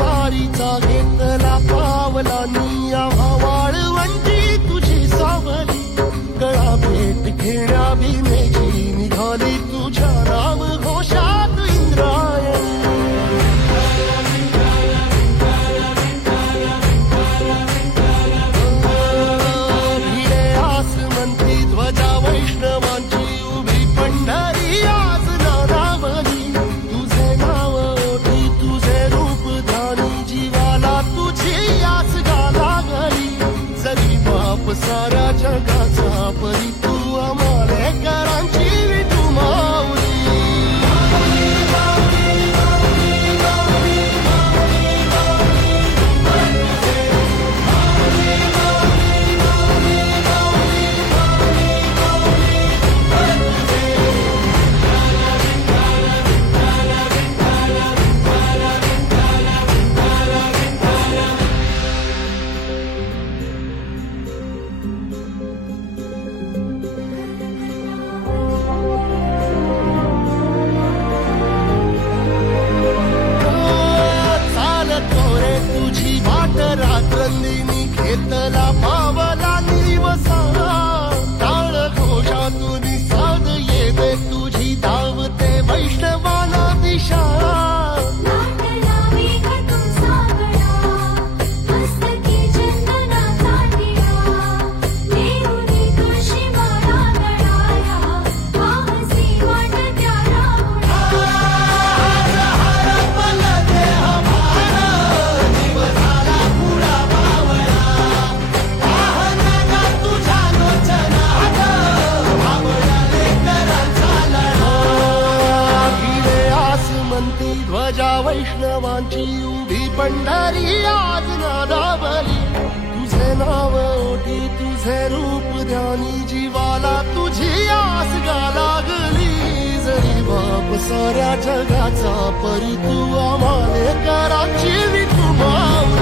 वारीचा घेतला पावला निया वाळवंटी तुझी सावली गळा भेट घेण्या भीमेची निघाली तुझ्या नाम घोषात इंद्रायणी भिडे आसमंती ध्वजा वैष्णवांची उभी पंढरी आज नानावली तुझे नाव ओठी तुझे रूप ध्यानी जीवाला तुझी आस गाला गली जरी बाप साऱ्या जगाचा परी तू आमालेकरांची विठू माऊली रात्रंदिनी घेतला पावला निवसा टाळ घोषातून साध येते तुझी धावते वैष्णवाला दिशा ध्वजा वैष्णवांची उभी पंढरी आज नादावली तुझे नाव ओठी तुझे रूप ध्यानी जीवाला तुझी आस गा लागली जरी बाप साऱ्या जगाचा परी तू आमालेकरांची विठू माऊली